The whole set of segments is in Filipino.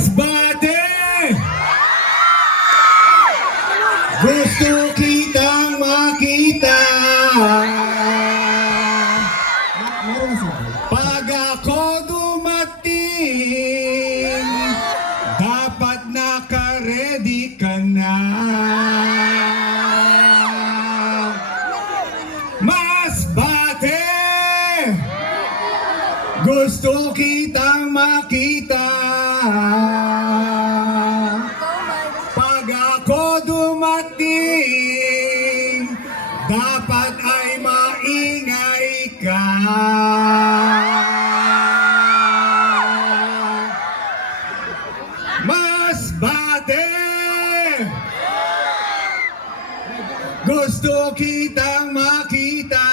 Masbate! Gusto kitang makita. Pag ako dumating, dapat naka-ready ka na. Masbate! Gusto kitang makita. Pag ako dumating, dapat ay maingay ka. Masbate! Gusto kitang makita.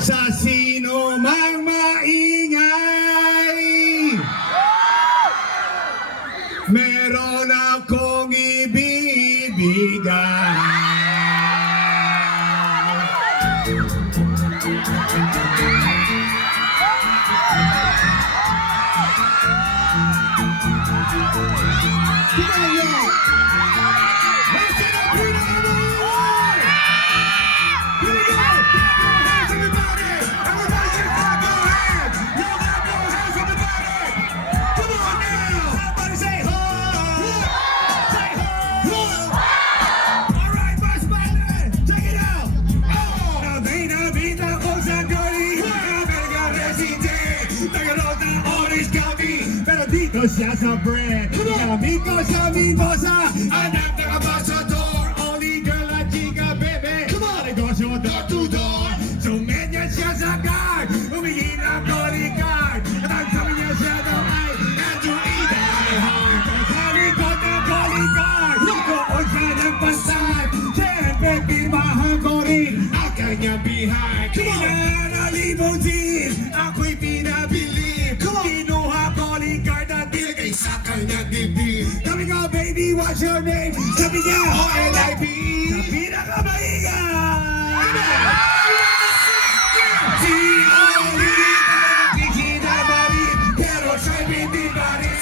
Sa sino mang maingay, meron akong ibibigay. Dito siya sa bread, gamit ko sa Mendoza, anak ng ambassador, only girl at chica baby, negosyo door to door, sumenya siya sa guard, umingin ang calling card, at ang sabi niya siya daw ay, and you eat die hard, sa likod ng calling card, doon siya ng pasad, siyempre pirmahan ko rin, ang kanyang behind, na limousine, ako'y pinabilib, kinuha calling card at nilagay sa kanyang dibdib. Sabi ko, baby, what's your name? Sabi niya, O-L-I-P. Sa pinakamaingay. Si Oli, aking sinabalik, pero siya'y hindi pa rin.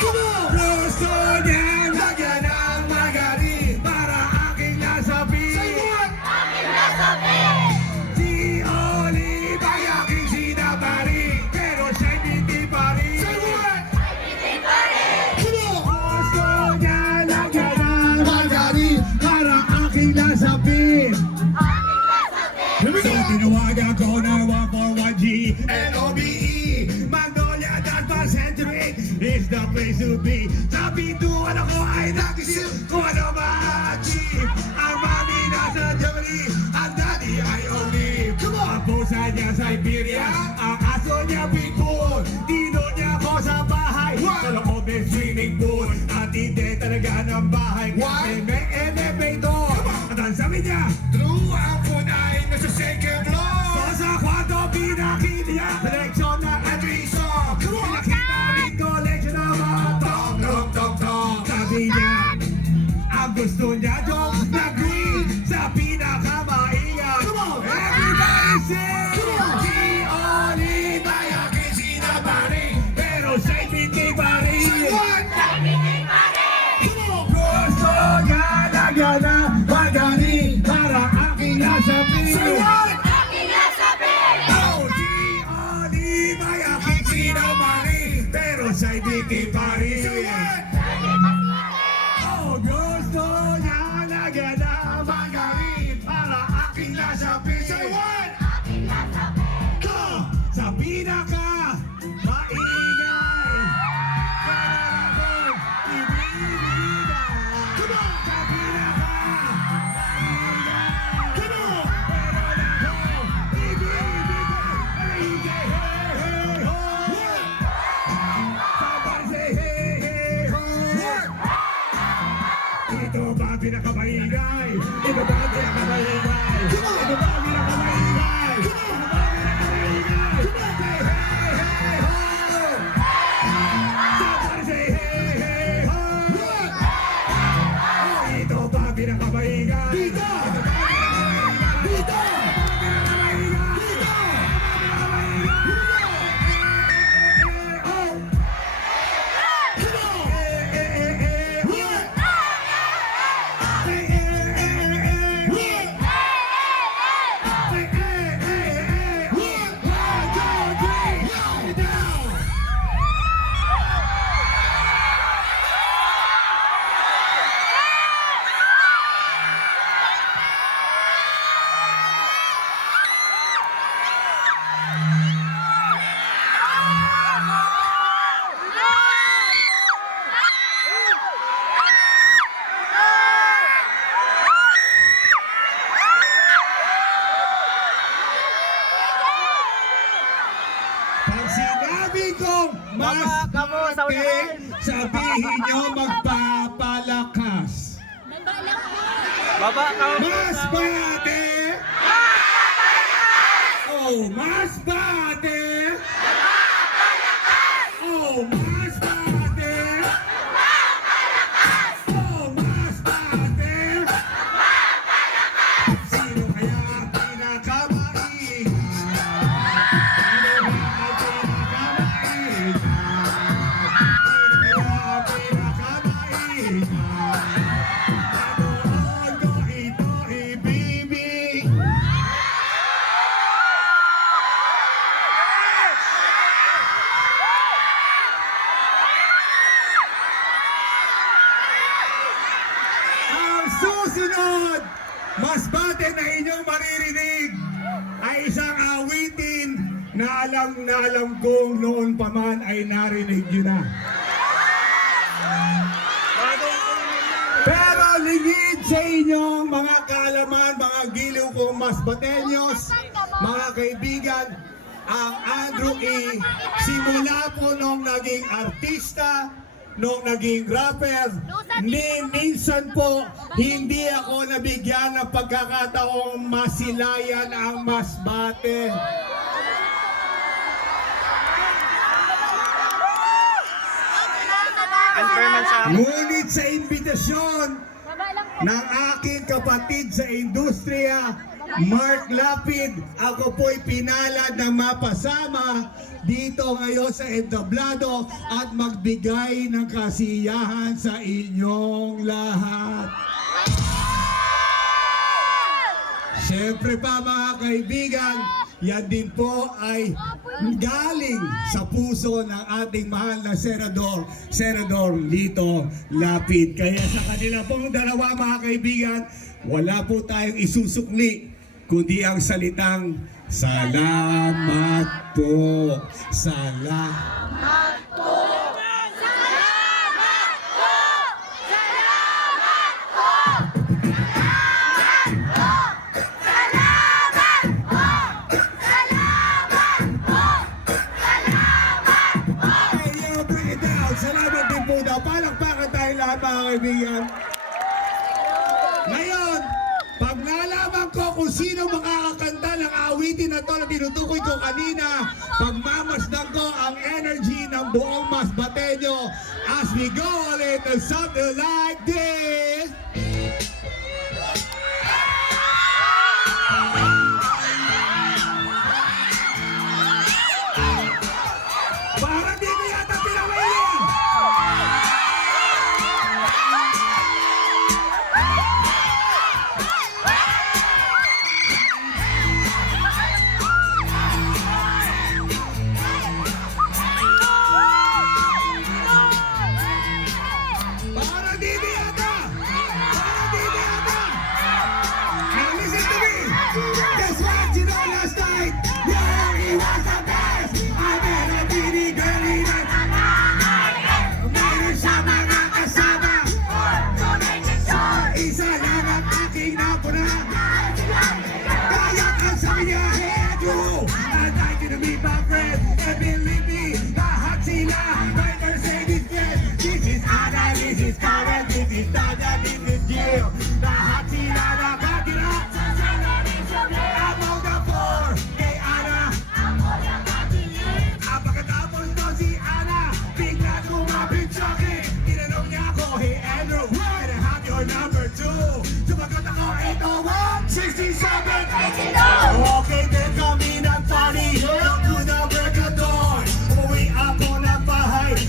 Gusto niya lagyan ng magaling para aking nasabi. Si Oli, ay aking sinabalik, pero siya'y hindi pa rin. Gusto niya lagyan ng magaling para aking nasabi. So tinawagan ko ng 141G L-O-B-E Magnolia Dance Century is the place to be. Sa pintuan ako ay nagisip kung ano ma-achieve. Ang mami nasa Germany, ang daddy ay olive. Ang pusa niya Siberia, ang aso niya Bigfoot. Tino niya ako sa bahay, sa loob ng swimming pool. At hindi talaga ng bahay kasi may elevator. At ang sabi niya, true, ang phone ay nasa second floor. So sa kwarto pinakita niya seleksyon na adriso. Pinakita rin collection ng mga tong tong tong tong. Sabi niya, ang gusto niya dong na green sa pinakamaingat. Everybody sing! Si Oli ay aking sinabaring, pero siya'y hindi pa rin. Gusto niya lagyan ng magaling para aking nasabi. Oh, si Oli ay aking sinabaring, pero siya'y hindi pa rin. Oh, gusto niya lagyan ng magaling para aking nasabi. Say what? Sa pinaka maingay, kailangan ibibigay. Sa pinaka maingay, meron akong ibibigay. Hey, hey, hey, ho! Somebody say hey, sinabi kong mas bate, sabihin nyo magpapalakas. Baba ka mo Mas bate! Oh, mas bate! Oh, mas bate! Oh, mas bate! Sino kaya ang pinakamaingay? Sino ba ang pinakamaingay? Sino kaya ang pinakamaingay? Ano ko ito ibibig? Ang susunod, mas bate na inyong maririnig ay isang awitin na alam kong noon pa man ay narinig nyo na. Pero lingid sa inyong mga kaalaman, mga giliw kong mas batenyos, mga kaibigan, ang Andrew E. Simula po nung naging artista, nung naging rapper, minsan po hindi ako nabigyan ng pagkakataong masilayan ang masbate. Ngunit sa imbitasyon ng aking kapatid sa industriya, Mark Lapid, ako po'y pinalad na mapasama dito ngayon sa entablado at magbigay ng kasiyahan sa inyong lahat. Siyempre pa mga kaibigan, yan din po ay galing sa puso ng ating mahal na Senador Lito Lapid. Kaya sa kanila pong dalawa mga kaibigan, wala po tayong isusukli kundi ang salitang salamat po. Salamat po. Salamat din po daw. Palakpakan tayo lahat mga kaibigan. Ngayon, pag nalaman ko kung sino makakakanta ng awitin na to na tinutukoy ko kanina, pagmamasdan ko ang energy ng buong Masbateño as we go ulit to something like this. Para dito yata pinawin! Para dito yata! Para dito yata! Now listen to me! Guess what you know last night? Yeah, he was the best! I met a pretty girl in a mayroon siya mga kasama. Isa lang ang aking napuna. Kaya ang sabi niya, hey Andrew, I'd like you to meet my friend. And believe me, lahat sila may Mercedes Benz. This is Anna, this is Karen, this is Tanya, this is Jill. Lahat sila nakatira. Among the four, kay Anna. Pagkatapos to si Anna, bigla kumapit sa'kin. Tinanong niya ako, hey Andrew, can I have your number 2? Sumagot ako, 801-67. Okay, then kami ng party. To the break of dawn. Umuwi ako ng bahay.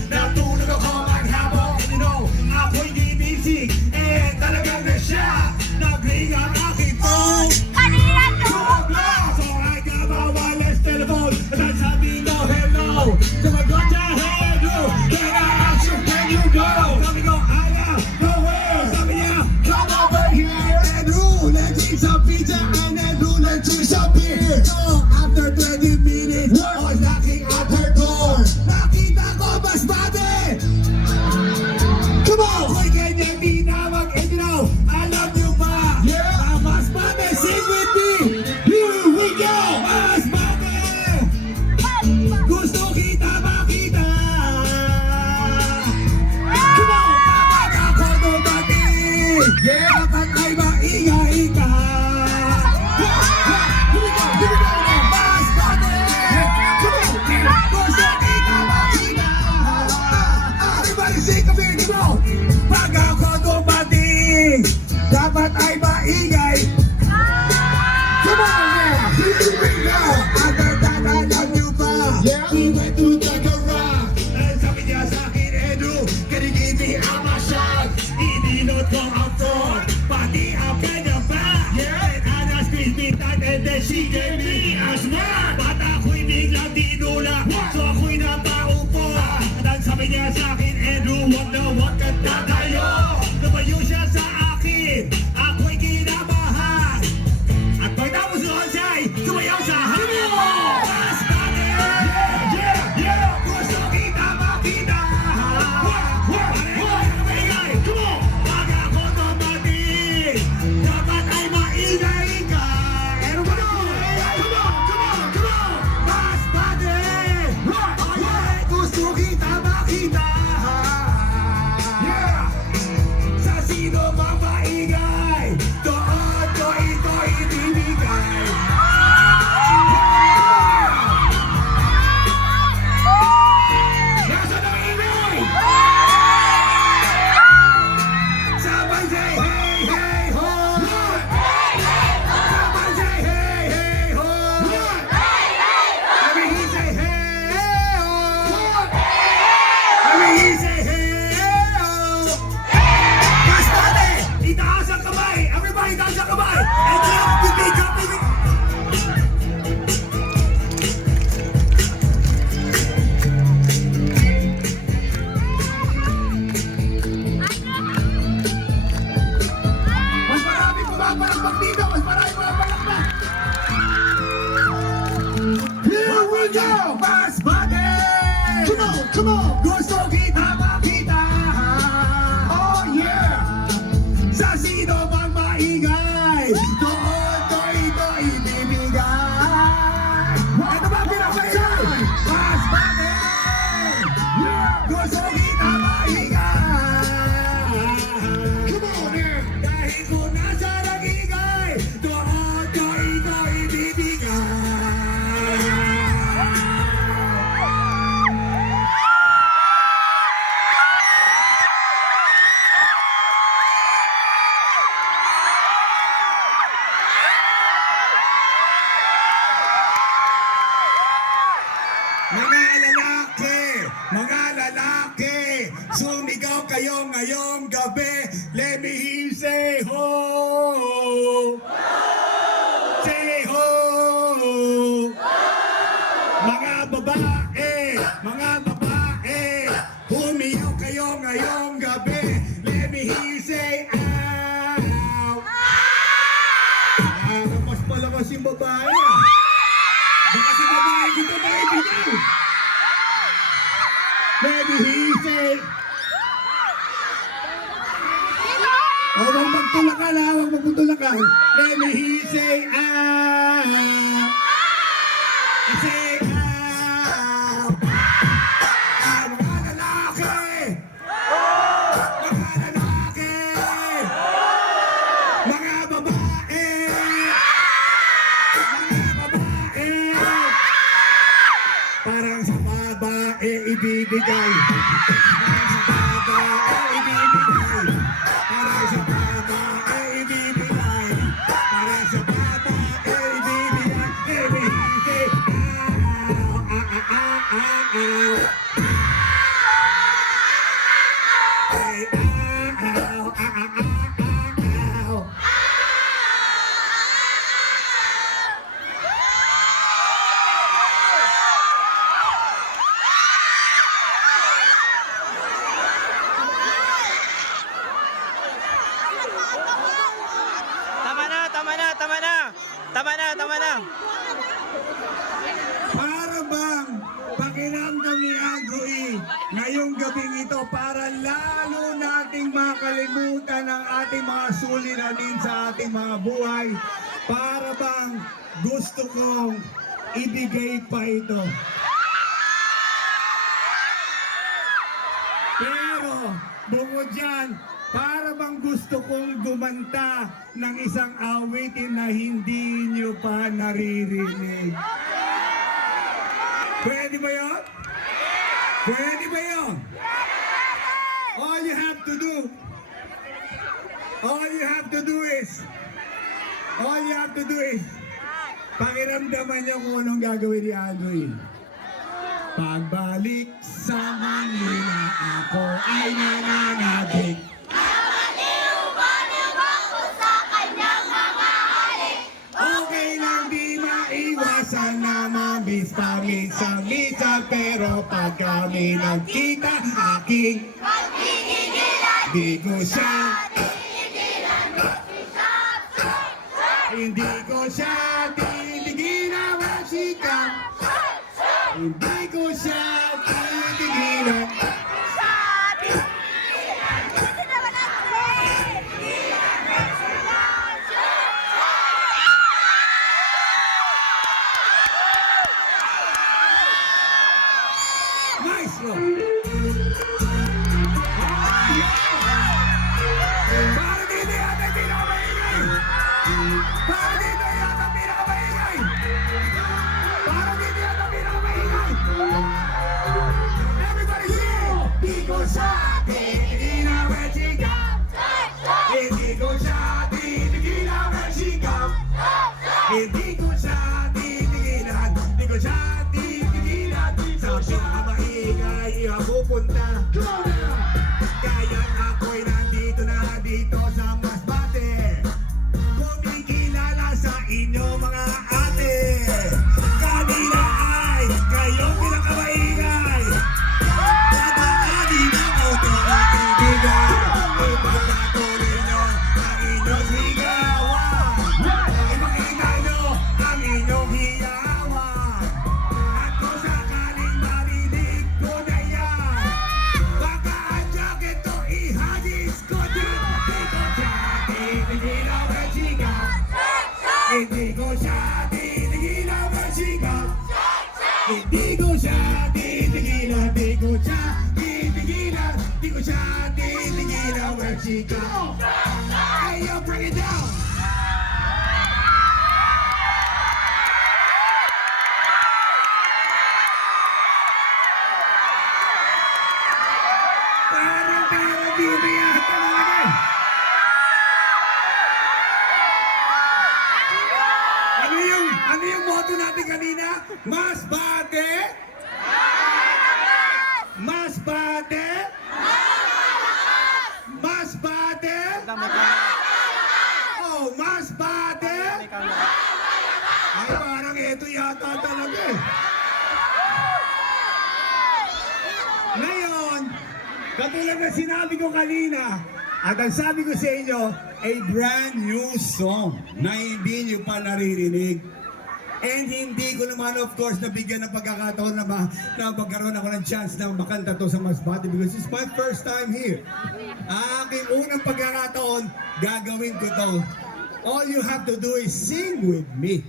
Mga lalaki, sumigaw kayo ngayong gabi. Let me hear you say ho. Say ho. Mga babae, humiyaw kayo ngayong gabi. Let me hear you say ow. Mas malakas yung babae. Baka si babae dito ba ibigay? Let me hear you say. Huwag magtulakan ha, huwag magtulakan. Let me hear you say ah. Say ah. Mga lalaki. Mga lalaki. Mga babae. Mga babae. Parang sa babae ibibigay. Parang sa babae ibibigay. Parang sa babae ibibigay. Parang sa babae ibibigay. Ibibigay. Ow. Ay, ow. Ow. Tama na. Para bang pakiramdam ni Andrew E. Ngayong gabing ito para lalo nating makalimutan ang ating mga suliranin sa ating mga buhay. Para bang gusto kong ibigay pa ito. Pero bukod dyan, para bang gusto kong gumanta ng isang awitin na hindi nyo pa naririnig. Pwede ba yun? Pwede ba yun? All you have to do is, pakiramdaman nyo kung anong gagawin ni Andrew. Pagbalik sa Manila, ako ay nananabik. Okay lang di maiwasan na mamiss-paminsan pero pag kami nagkita, aking di ko siya hindi ko siya titigilan ang sikap. Hindi ko siya titigilan. Nice one. Para dito yata pinakamaingay. Para dito yata pinakamaingay. Para dito yata pinakamaingay. Everybody sing. Hindi ko siya titigilan ang sikap. Hindi ko siya titigilan ang sikap. Hindi ko siya titigilan. Hindi ko siya titigilan. Sa pinakamaingay pupunta. Kaya ako'y nandito na dito sa Masbate. Kumikilala sa inyo mga ate. Kanina ay kayong pinakamaingay. Pagkakali na ako tinitibigay. Ipagkatuloy nyo ang inyong higawan. Ipakita nyo ang inyong hiyawan. At kung sakaling marinig ko na yan, baka ang jacket to ihagis ko dyan. Hindi ko siya titigilan ang sikap. Hindi ko siya titigilan. Hindi ko siya titigilan. Hindi ko siya titigilan ang sikap. Hey, yo, bring it down. Parang dito yata naman. Ano yung motto natin kanina? Masbate? Tulad na sinabi ko kanina, at ang sabi ko sa inyo, a brand new song na hindi nyo pa naririnig. And hindi ko naman, of course, nabigyan ng pagkakataon na magkaroon ako ng chance na makanta to sa Masbate because it's my first time here. Aking unang pagkakataon, gagawin ko to. All you have to do is sing with me.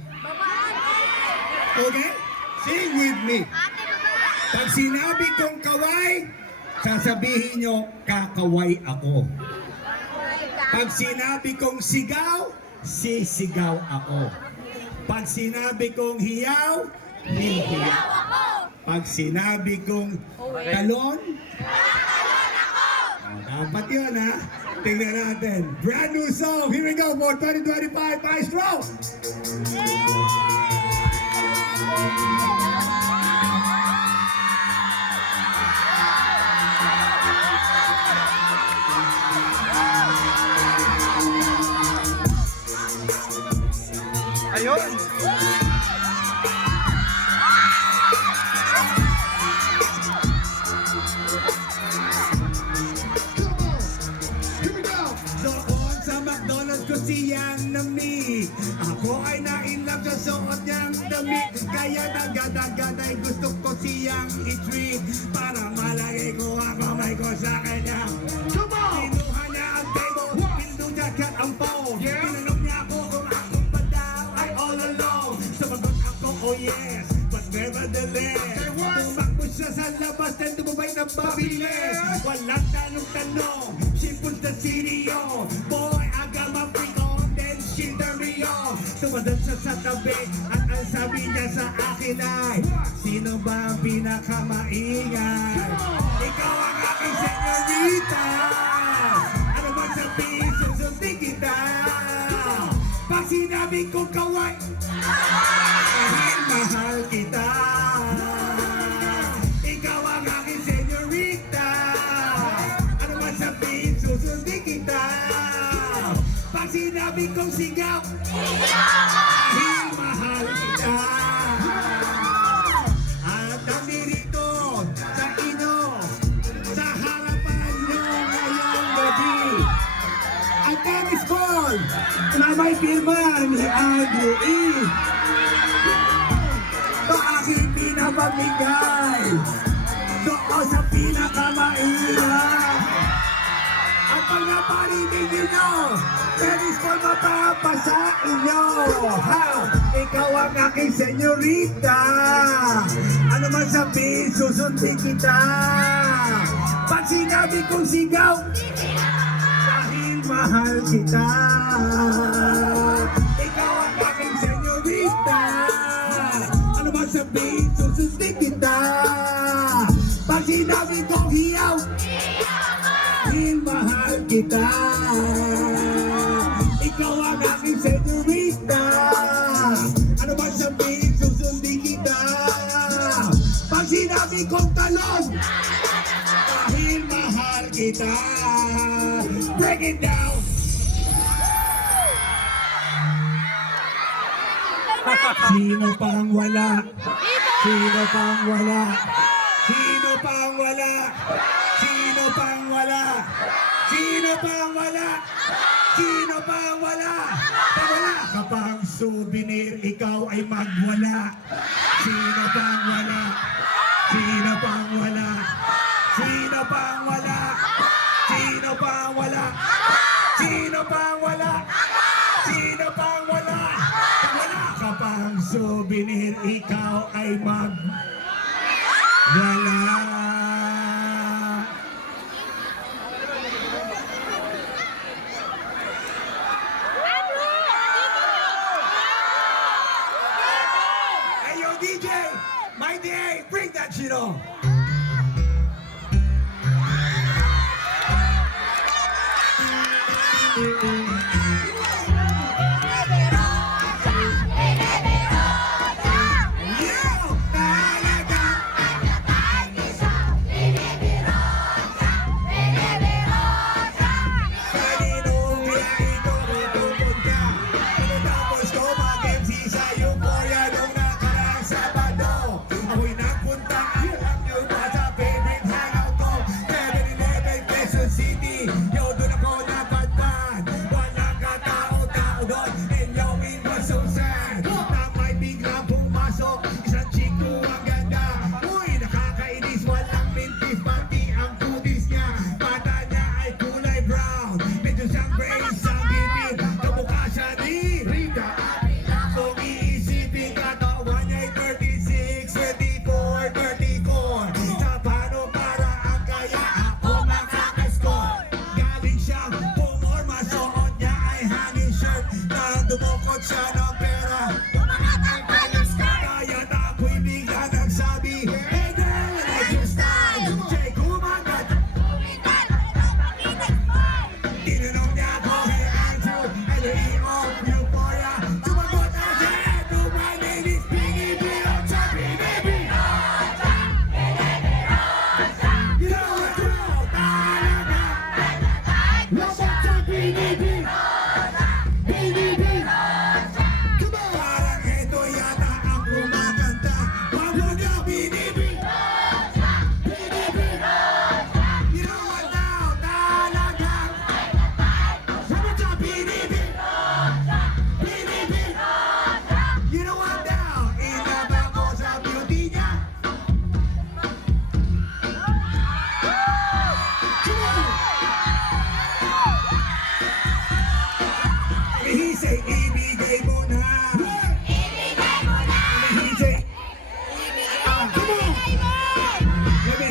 Okay? Sing with me. Pag sinabi kong kaway, sasabihin nyo, kakaway ako. Pag sinabi kong sigaw, sisigaw ako. Pag sinabi kong hiyaw, hihiyaw ako. Pag sinabi kong talon, dapat yun ha. Tingnan natin. Brand new song. Here we go for 2025 Maestro. Ayun. Doon sa McDonald's ko siyang namig. Ako ay na-inlove sa suot niyang damit. Kaya agad-agad ay gusto ko siyang i-treat. Para malagay ko ang kamay ko sa kanya. Kinuha niya ang table, pindo niya kat ang phone. Tinanong niya ako kung ako ba daw ay all alone. Sumagot ako, oh yes, but nevertheless tumakbo siya sa labas na tumabay ng pabilis. Walang tanong-tanong, she puts the video. Boy, I got my freak on, then she turned me on. Tumadad siya sa tabi at ang sabi niya sa akin ay, sino ba ang pinakamaingay? Ikaw ang aking senyorita. Ano ba sabihin, susundin kita. Pag sinabi kong kaway, dahil mahal kita. Ikaw ang aking senyorita. Ano ba sabihin, susundin kita. Pag sinabi kong sigaw, dahil mahal kita. At namirito sa inyo, sa harapan nyo ngayong gabi, ang tennis ball na may firma ni Andrew E. Ito aking pinapamigay doon sa pinakamaingat. At pag naparinig nyo, tennis ball mapapasa inyo. Ha? Ikaw ang aking senyorita. Ano man sabihin, susundin kita. Pag sinabi kong sigaw, dahil mahal kita. Ikaw ang aking senyorita. Ano man sabihin, susundin kita. Pag sinabi kong hiyaw, dahil mahal kita. Ikaw ang aking senyorita. Ano man sabihin, susundin kita. Pag sinabi kong talon, dahil mahal kita. Break it down. Sino pang wala? Sino pang wala? Sino pang wala? Sino pang wala? Sino pang wala? Sino pang wala? Pag wala ka pang souvenir, ikaw ay magwala. Sino pang wala? Sino pang wala? Sino pang wala? Sino pang wala? Sino pang wala? Sino pang wala? Pag wala ka pang souvenir, ikaw ay magwala. Hey yo DJ, my DA, bring that shit on.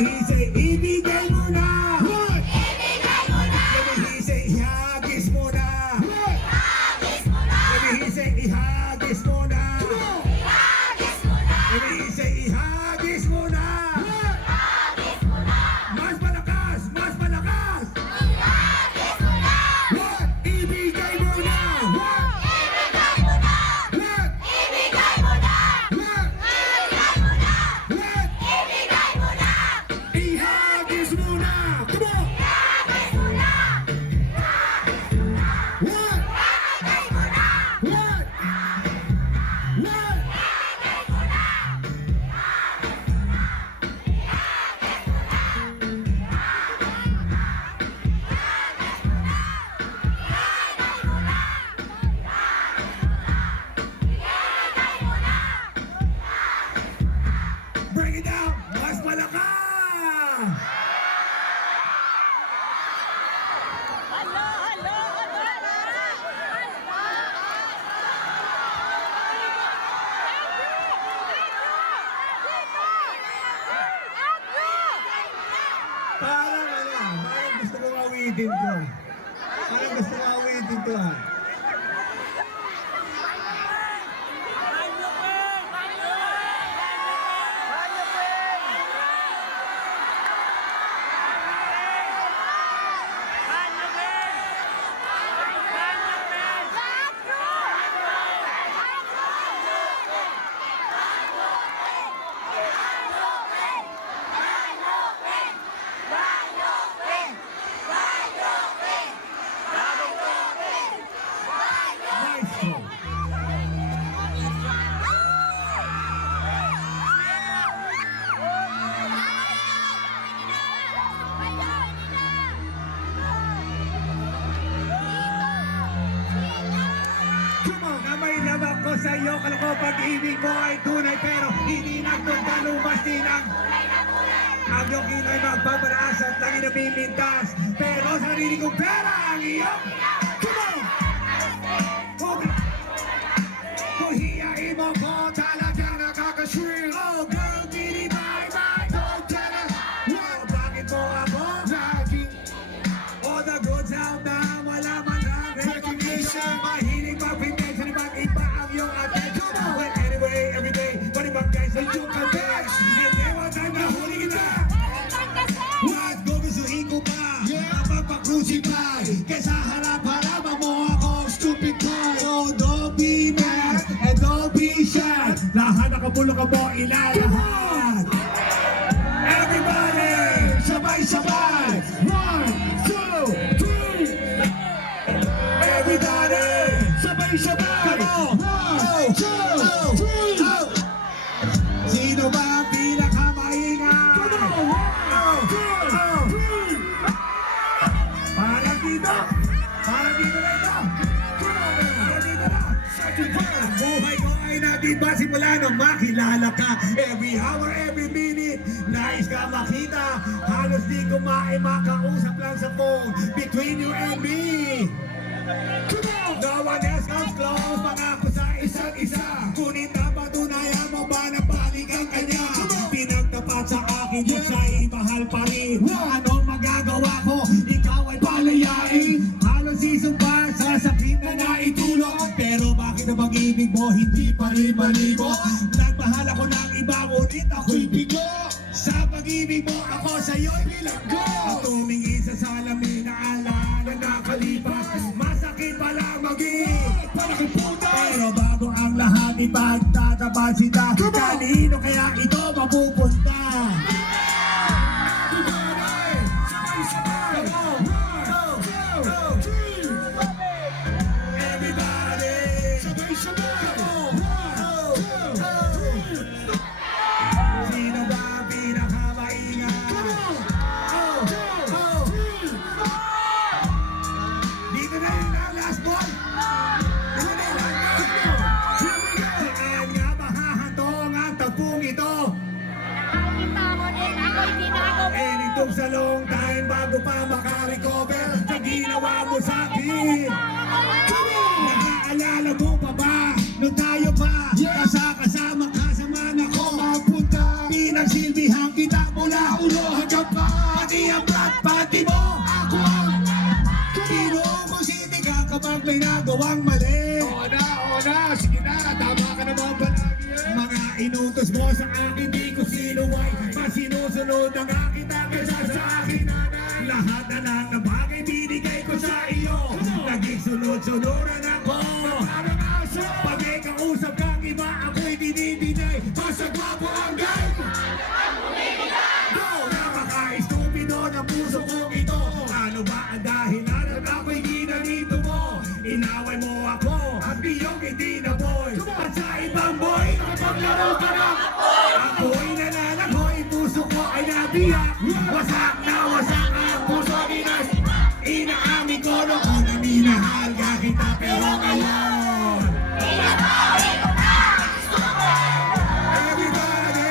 me say, ibigay mo na. What? Let me say, ihagis mo na. What? Let me say, ihagis mo na. Let me say, ihagis mo na. What? Mas malakas, mas malakas. What? Ibigay mo na. What? What? What? Ihagis mo na. Come on. What? What? What? Bring it down. Mas malakas. Parang gusto kong awitin to. Parang gusto kong awitin to ha. Maestro. Come on! Na may labak ko sa iyo, kalako pag-ibig mo ay tunay pero hindi nagtunda lumasti ng ang iyong kilay magbabaras at lagi na bimintas pero sarili kong pera ang iyong come on! Kung hiyain mo ko talagang nakakaswing oh girl, didi bye bye don't tell her wow, bakit mo ako laging all the good sound na wala man lang recognition mahilig mag-pintention ibang iba ang iyong attention but anyway, everyday pwede bang guys na yung kalbes hindi mo tayo nahuli kita what, gugustuhin ko pa mapapag-crucify kaysa harap-harapan mo ako stupid boy oh don't be mad and don't be shy lahat nakabulong ka mo ilalahat everybody sabay-sabay 1, 2, 3 everybody sabay-sabay 1, 2, 3 sino ba ang pinakamaingay? Parang dito! Parang dito na ito! Parang dito na! Ang buhay ko ay nag-iba simula nung makilala ka. Every hour, every minute, nais ka makita. Halos di ko makausap lang sa phone between you and me. No one else comes close, pangako sa isa't isa. Ngunit napatunayan mo ba na panig ang kanya? Pinagtapat sa akin yun siya'y mahal pa rin. Anong magagawa ko? Ikaw ay palayain. Halos isumpa sa sakit na naitulog. Pero bakit ang pag-ibig mo hindi pa rin maligo? Nagmahal ako ng iba, ngunit ako'y bigo. Sa pag-ibig mo ako sa'yo'y bilanggo. At tumingin sa salamin na ala na nakalipas. Masakit pala maging pero bago ang lahat ipagtatapat sila. Kanino kaya ito mapupunta? Sino ba ang pinakamaingay? Dito na yung last ball. Saan nga mahahantong ang tagpong ito? And it took a long time bago pa makarecover sa ginawa mo sa akin. Nakaalala mo pa ba nung tayo pa kasama ka sa man ako mapunta? Pinagsilbihan kita mula ulo hanggang pa. Pati ang brat, pati mo, ako ang sino mo sindi ka kapag may nagawang mali. Oo na, sige na, tama ka naman palagi eh. Mga inutos mo sa akin, di ko sinuway. Masinusunod na nga kita kaysa sa akin, nanay. Lahat na lang ng bagay binigay ko sa iyo. Naging sunod-sunuran ako. Parang aso. Pag may kausap kang iba, ako'y dinibigay. Basta gwapo ang gay. Go! Napaka-estupido ng puso kong ito. Ano ba ang dahilan at ako'y ginanito mo? Inaway mo ako at iyong hindi na boy. At sa ibang boy, nakapaglaro ka na. Ako'y nananakoy, puso ko ay nabiyak. Wasak na wasak ang puso ginas. Inaamin ko noong una minahal ka kita pero ngayon. Everybody,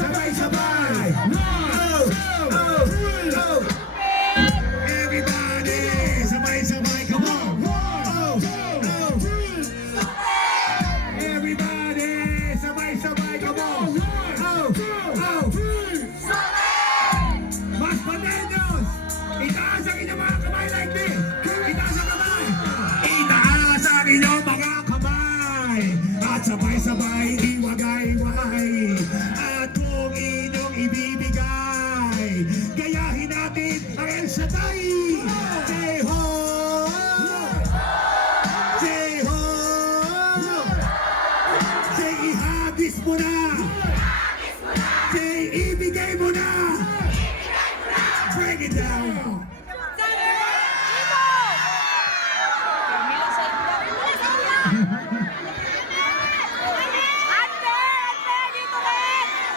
sabay-sabay. Everybody, sabay-sabay, come on. Everybody, sabay-sabay, come on. Mas patendos! Itaas ang inyong mga kamay like this! Itaas ang kamay! Itaas ang inyong mga kamay! At sabay-sabay, iwagay-wagay! At kung inyong ibibigay, gayahin natin ang El Shaddai! Say ho! Say ho! Say ihagis mo na! Say ibigay mo na! Break it down!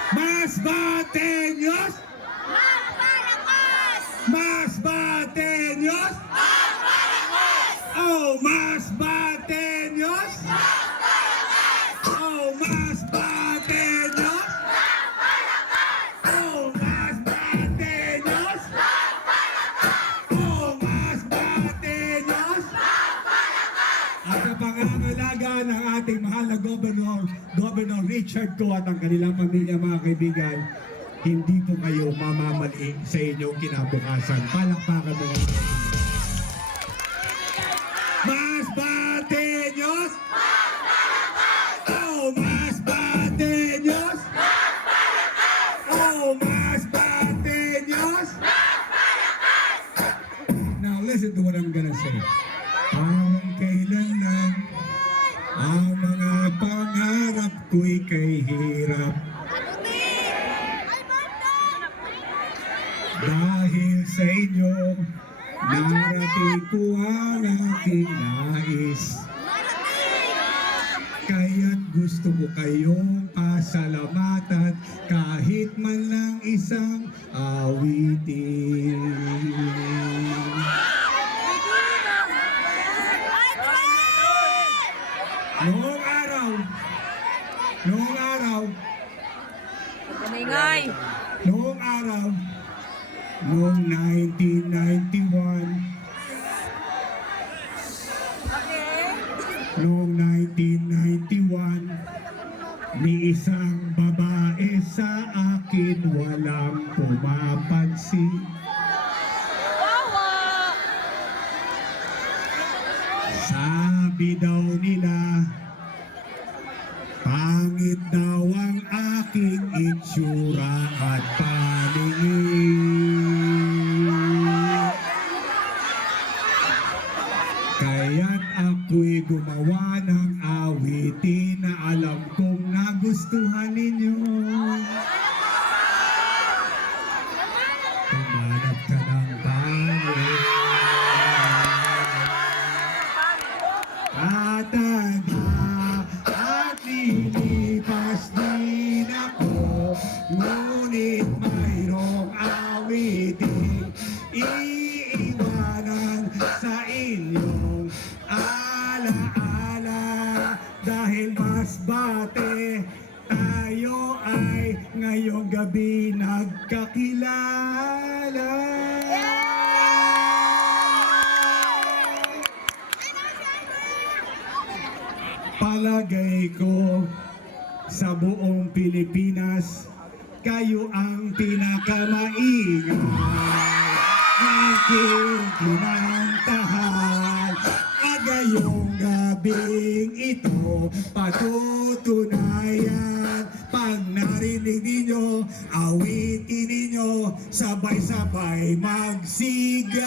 Mas Bateños! Mas Bateños! Oh, Mas Bateños! Oh, Mas Bateños! Oh, Mas Bateños! Oh, Mas Bateños! At sa pangangalaga ng ating mahal na Governor Richard Co at ang kanilang pamilya, mga kaibigan, hindi po kayo mamamali sa inyong kinabukasan. Palakpakan mo nga. Mas Bateños! Oh, Mas Bateños! Oh, Mas Bateños! Now listen to what I'm gonna say. Parang kailan lang ang mga pangarap ko'y kay hirap. Dahil sa inyo, narating ko ang aking nais. Kaya't gusto ko kayong pasalamatan kahit man lang isang awitin. Noong araw, noong araw, noong 1991, noong 1991, ni isang babae sa akin walang pumapansin. Sabi daw nila, pangit daw ang aking itsura at paningin. Kaya't ako'y gumawa ng awitin na alam kong nagustuhan ninyo. Tumanap ka ng pangit. At lilipas din ako, ngunit mayroong awitin iiwanan sa inyong alaala. Dahil mas bate, tayo ay ngayong gabi nagkakilala. Palagay ko sa buong Pilipinas, kayo ang pinakamaingay. Aking kinantahan at ngayong gabing ito patutunayan. Pag narinig ninyo, awitin ninyo, sabay-sabay magsigawan.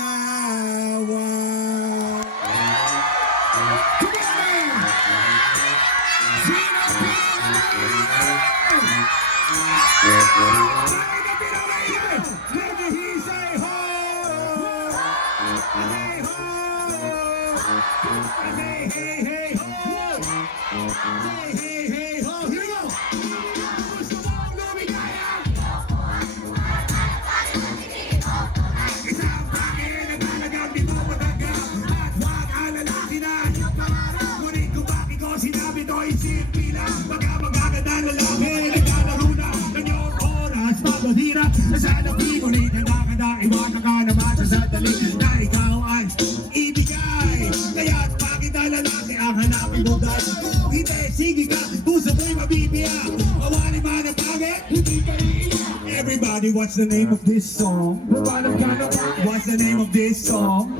Sinabi ko isipin lang, magaganda lalaki, naglalaro na ng iyong oras, pagkahirap, sana pinulit, handa iwanan ka naman sa sandali, na ikaw ay ibigay. Kaya't bakit ang lalaki ang hanapin mo dahil kung hindi, sige ka, puso mo'y mabibiyak, mawali man ang pangit, hindi ka iiyak. Everybody, what's the name of this song? What's the name of this song?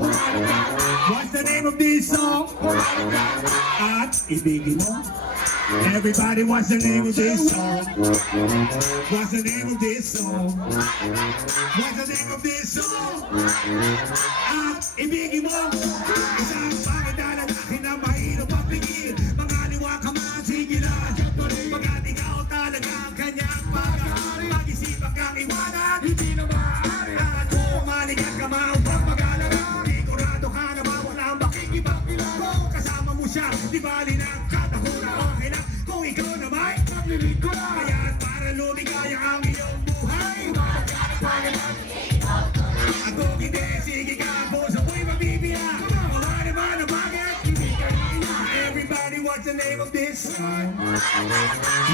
What's the name of this song? At ibigin mo. Everybody, what's the name of this song? What's the name of this song? What's the name of this song? At ibigin mo. Isang bakit na lalaki na mahirap mapigil. Mga liwa ka man, sige lang. Pagkat ikaw talaga ang kanyang pag-ahari. Mag-isipan kang iwanan, hindi na maaari. At kung maligat ka man, huwag mag-alala. Sigurado ka na mawalang makikipagkilala. Kasama mo siya, di bali ng katahura. Okay lang kung ikaw na may paglilig ko na. Kaya't para lumigaya ang iyong buhay, at kung hindi, sige ka, puso mo'y mabibiyak. Wala naman ang bakit, hindi ka iiyak. Everybody, what's the name of this song?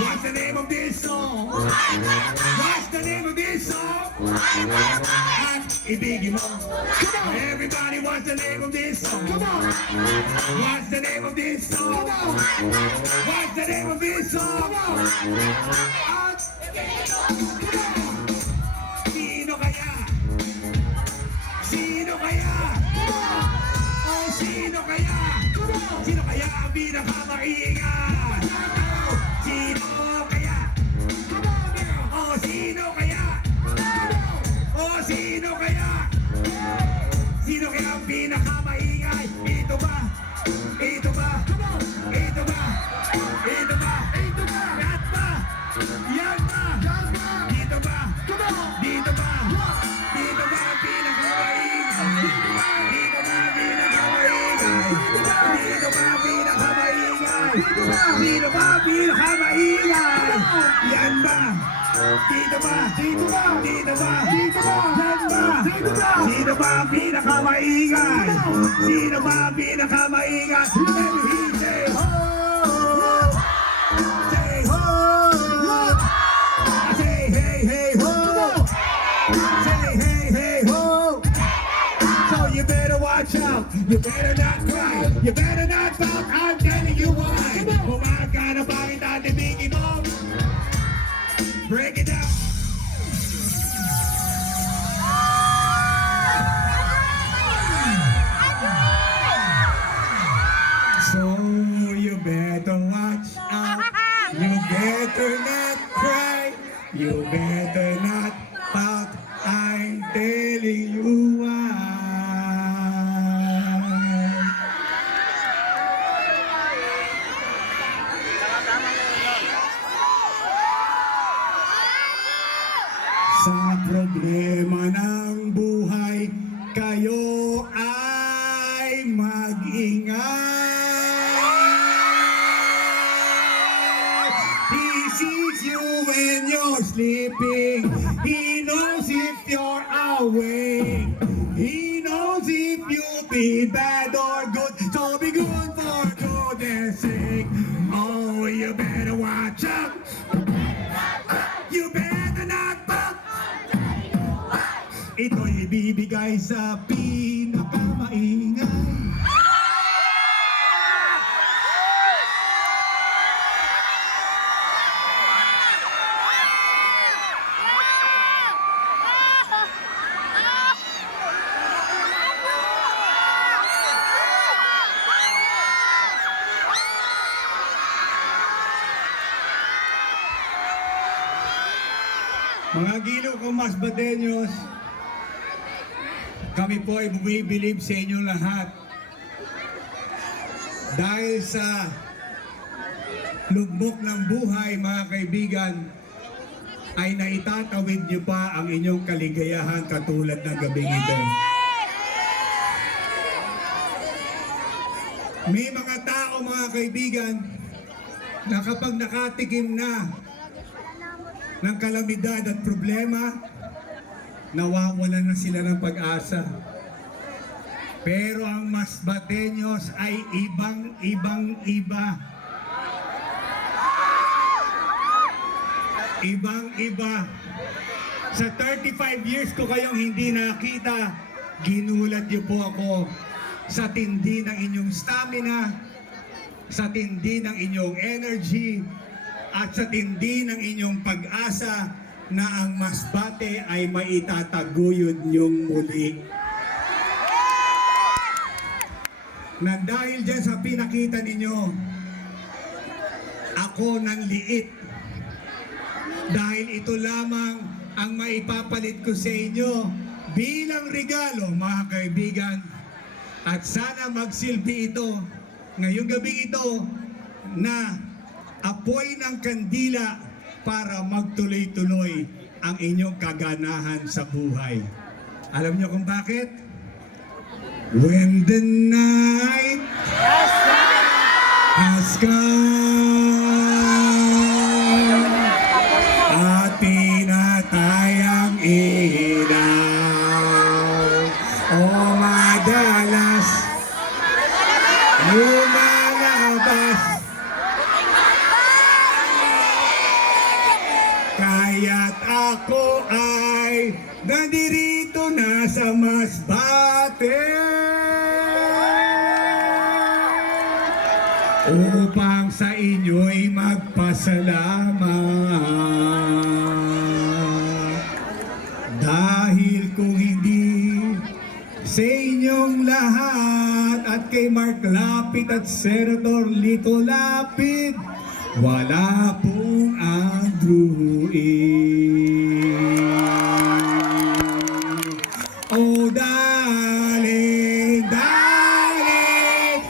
What's the name of this song? What's the name of this song? At ibigin mo. Everybody, what's the name of this song? What's the name of this song? What's the name of this song? At sino kaya? Sino kaya? Oh, sino kaya? Sino kaya ang pinakamaingay? Sino kaya? Oh, sino kaya? Oh, sino kaya? Sino kaya ang pinakamaingay? Ito ba? Ito ba? Ito ba? Ito ba? Ito ba? Yan ba? Yan ba? Dito ba? Dito ba? Dito ba ang pinakamaingay? Dito ba ang pinakamaingay? Dito ba ang pinakamaingay? Dito ba ang pinakamaingay? Yan ba? Dito ba? Dito ba? Dito ba? Dito ba? Yan ba? Dito ba? Sino ba ang pinakamaingay? Sino ba ang pinakamaingay? Let me say ho! Say ho! Say hey hey ho! Say hey hey ho! So you better watch out. You better not cry. You better not pout. I'm telling you why. Umaga na bakit ang tibigin mo? Break it down. So you better watch out. You better not cry. You better not pout. I'm telling you why. Sa problema ng buhay, kayo ay mag-ingat. He sees you when you're sleeping. He knows if you're awake. He knows if you'll be bad or good. So be good for goodness sake. Oh, you better watch out. You better not fuck. Ito'y ibibigay sa pinakamaingay. Mga gilo kong mas batenyos, kami po ay bumibilib sa inyong lahat. Dahil sa lugmok ng buhay, mga kaibigan, ay naitatawid niyo pa ang inyong kaligayahan katulad ng gabing ito. May mga tao, mga kaibigan, na kapag nakatikim na ng kalamidad at problema, nawawalan na sila ng pag-asa. Pero ang mas batenyos ay ibang-iba. Ibang-iba. Sa 35 years ko kayong hindi nakita, ginulat niyo po ako sa tindi ng inyong stamina, sa tindi ng inyong energy, at sa tindi ng inyong pag-asa na ang Masbate ay maitataguyod niyong muli. Na dahil dyan sa pinakita ninyo, ako nanliit. Dahil ito lamang ang maipapalit ko sa inyo bilang regalo, mga kaibigan. At sana magsilbi ito ngayong gabi ito na apoy ng kandila para magtuloy-tuloy ang inyong kaganahan sa buhay. Alam niyo kung bakit? When the night has come at pinatayang ilaw, o madalas lumalabas, kaya't ako ay nandirito na sa Masbate upang sa inyo'y magpasalamat. Dahil kung hindi sa inyong lahat at kay Mark Lapid at Senator Lito Lapid, wala pong Andrew Oh, darling, darling.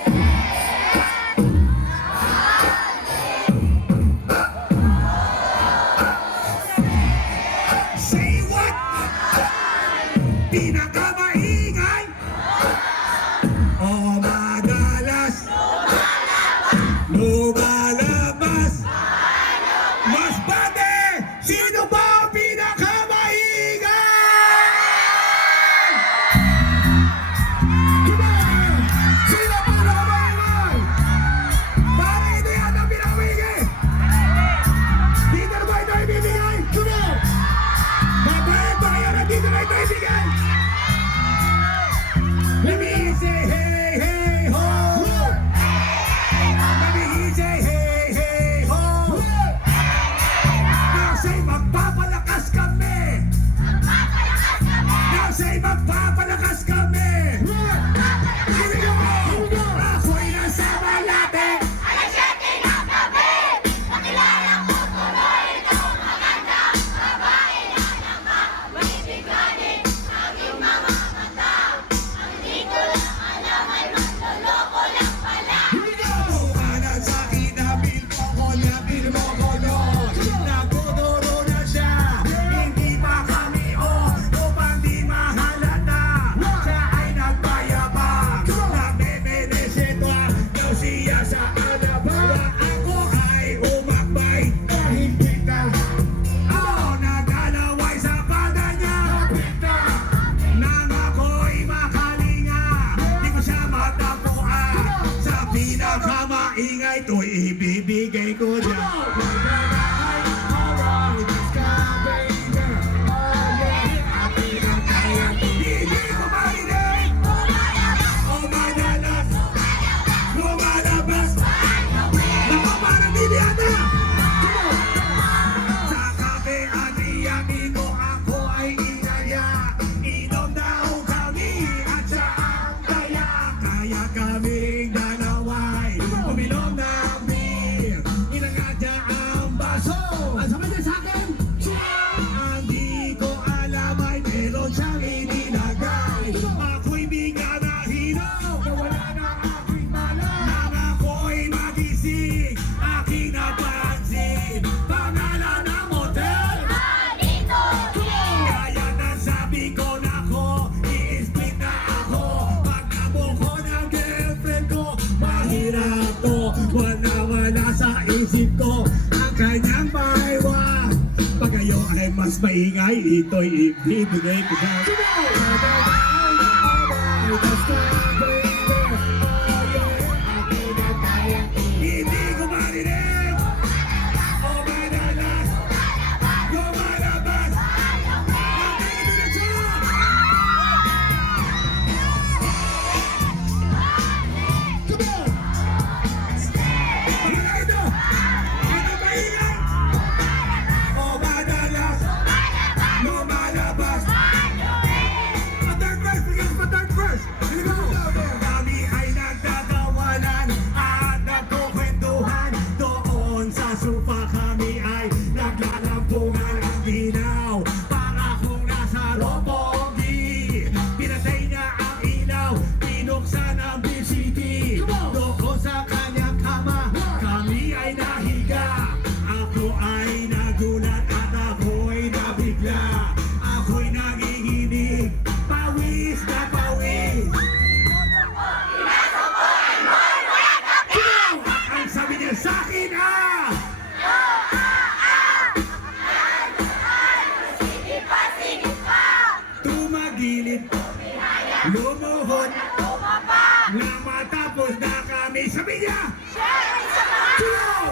Say what? Pinakamaingay. Oh, madalas lumalabas. Masbate! Sino ba ang pinakamaingay? Sino ang pinakamaingay? Para ito yan ang pinakamaingay. Dito na ba ito ibibigay? Babae ba kayo na dito na ito ibigay? Let me say hey, hey, ho. Let me say hey, hey, ho. Now say magpapalakas kami. Now say magpapalakas kami. Ako'y nasa Malate. Umanan sa akin na bil mo ko yun. Nagtuturo na siya. Hindi pa kami upang di mahalata. Siya ay nagpayabang. Nagmemenesetwa daw siya sa Alabama. Ako ay umakbay dahil kita. Naglalaway sa pada niya. Nang ako'y makalinga, di ko siya matapuan. Sa pinakamaingay to'y ibibigay ko dyan. Hindi ko marinig. O madalas lumalabas. Naku, parang Liliana. Sa kabehan niya dito ako ay inaya. Inom daw kami at siya ang kaya. Kaya kaming dalaway uminom ng isip ko ang kanyang baywa. Pag kayo ay mas maingay, ito'y ibibigay ko sa hindi ko marinig. O madalas, lumalabas. Kami ay nagtatawanan at nagkukwentuhan. Doon sa sofa kami ay naglalampungan ang dinaw. Para kung nasa Ropogi, pinatay niya ang ilaw, pinuksan ang BCT. Doon sa kanyang kama, kami ay nahiga. Ako ay nagulat at ako'y nabigla. Ako'y nanginginig, pawis na pawis. Ang sabi niya sa akin tumagilid, lumuhod, na matapos na kami. Sabi niya,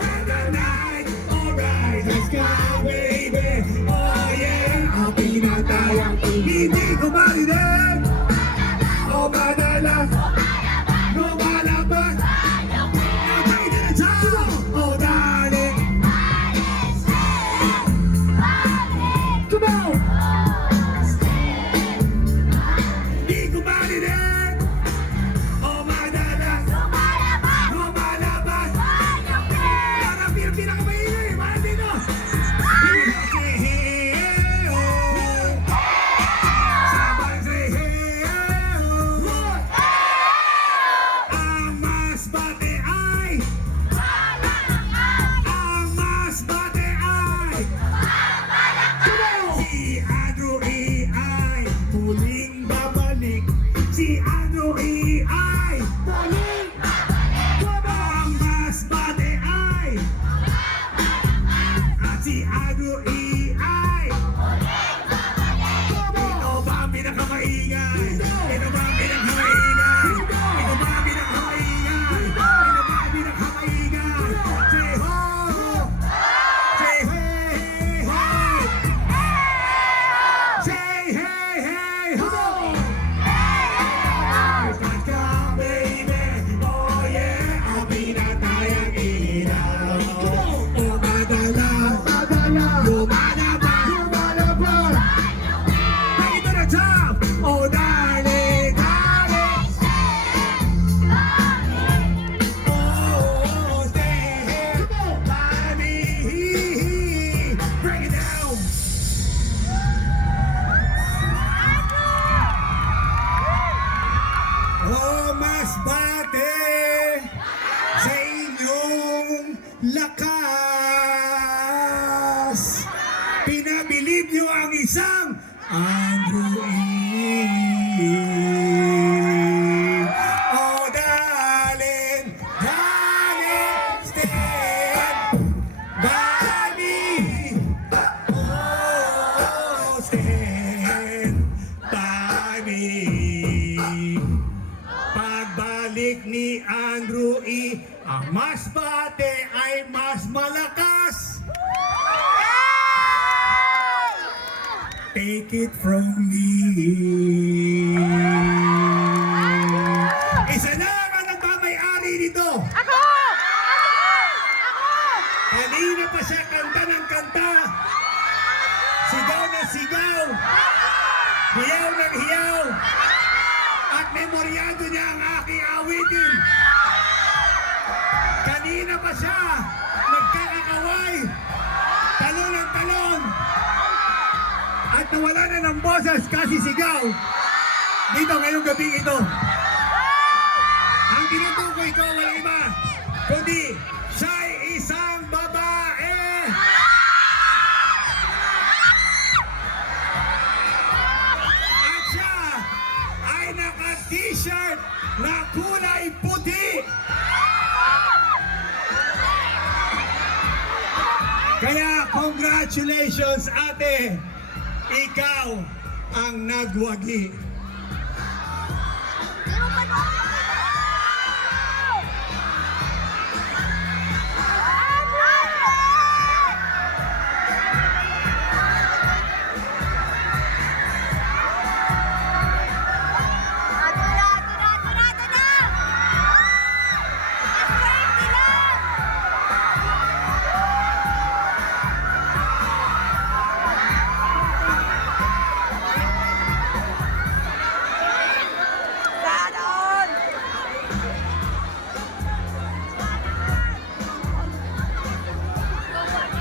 when the night, alright, let's go, baby. Oh yeah, ang pinatayang hindi ko marinig. O madalas, lumalabas. Nabay na sa oh darling. Come on! Hindi ko marinig. O madalas, lumalabas. Parang pinakamaingay, parang dito. Sabay say hey, ang mas bate ay, ang mas bate ay, si Andrew E. ay muling babalik. Si Andrew E. ay muling babalik. Ang mas bate ay, at si Andrew E. ay ito ba ang pinakamaingay? Ito ba ang pinakamaingay? Ito ba ang pinakamaingay? Ito ba ang pinakamaingay? Say ho! Say hey, ho! Say hey, hey, ho! Let's go, baby! Oh yeah! Ang pinatayang ilaw. O madalas, lumalabas. Take it to the top! Oh darling, darling. Oh, stay here by me. Break it down. Oh, mas bate sa inyong lakas. Pinabilib niyo ang isang Andrew E. Oh, darling, darling, stand by me. Oh, stand by me. Pagbalik ni Andrew E., ang mas bate ay mas malakas. Take it from me. Isa lang ang nagmamay-ari nito. Ako! Kanina pa siya kanta ng kanta. Sigaw na sigaw. Hiyaw ng hiyaw. At memoryado niya ang aking awitin. Kanina pa siya nagkakaway. Talon ng talon. At nawala na ng boses kasi sigaw. Dito ngayong gabi ito. Ang tinutukoy ko walang iba kundi siya'y isang babae. At siya ay naka-t-shirt na kulay puti. Congratulations, ate! Ikaw ang nagwagi.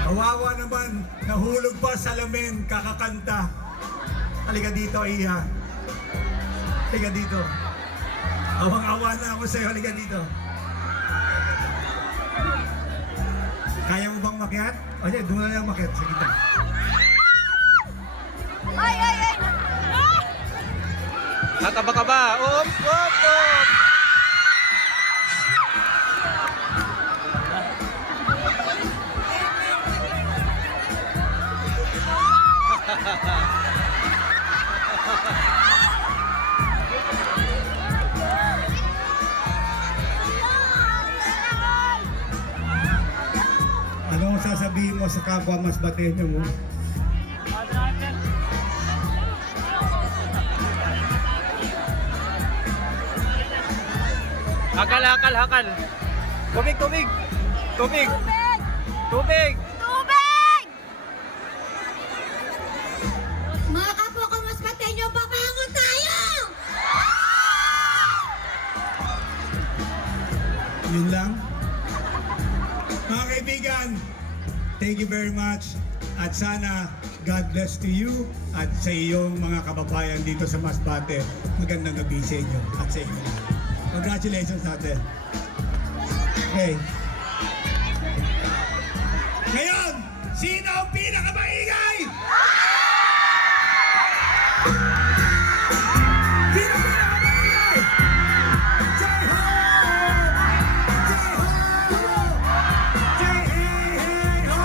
Kawawa naman, nahulog pa sa lamin, kakakanta. Halika dito, Iya. Halika dito. Awang-awa na ako sa'yo, halika dito. Kaya mo bang makiat? O yan, doon na lang makiat sa kita. Ay, ay, ay! Kakaba ka ba? Op, op, op! Ano ang sasabihin mo sa kapwa mas batenyo mo? Hakal, hakal, hakal. Tubig, tubig. Tubig. Tubig! Tubig. Tubig! Mga kapwa ko mas patenyo, pabangon tayo! Yun lang. Mga kaibigan, thank you very much. At sana God bless to you at sa iyong mga kababayan dito sa Masbate. Magandang gabi sa inyo at sa inyo. Congratulations natin. Okay. Ngayon, sino ang pinakamaingay? Sino ang pinakamaingay? Say ho! Say ho! Say hey, hey, ho!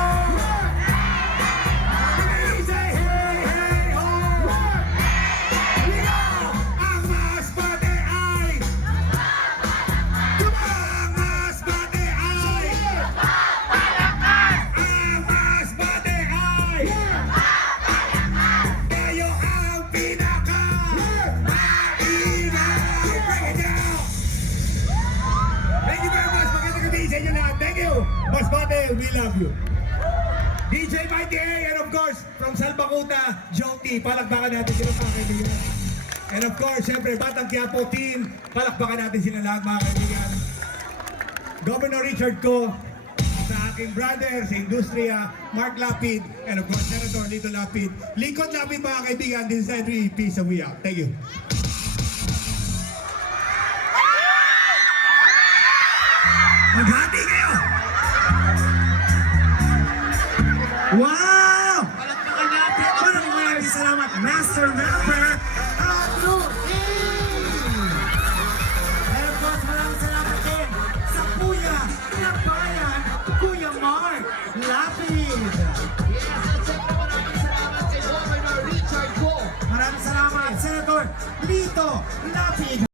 Say hey, hey, ho! Ikaw ang Masbate ay! Ang Masbate ay! Ang Masbate ay! Kayo ang pinaka! Maingay! Break it down! Thank you very much. Magandang gabi sa inyo lahat. Thank you. Masbate, we love you. DJ Mighty A, and of course, from Salbakuta, Joti, palakpakan natin sila mga kaibigan. And of course, syempre, Batang Quiapo team, palakpakan natin sila lahat mga kaibigan. Governor Richard Co, sa aking brother sa industriya, Mark Lapid, and of course, Senator Lito Lapid. Lingkod Lapid mga kaibigan, this is Henry, peace and we out. Thank you. Maghati kayo! Wow! Maraming salamat, Master Rapper Atu And of course, maraming salamat din sa Kuya ng Bayan, Kuya Mark Lapid. Maraming salamat, Senator Lito Lapid.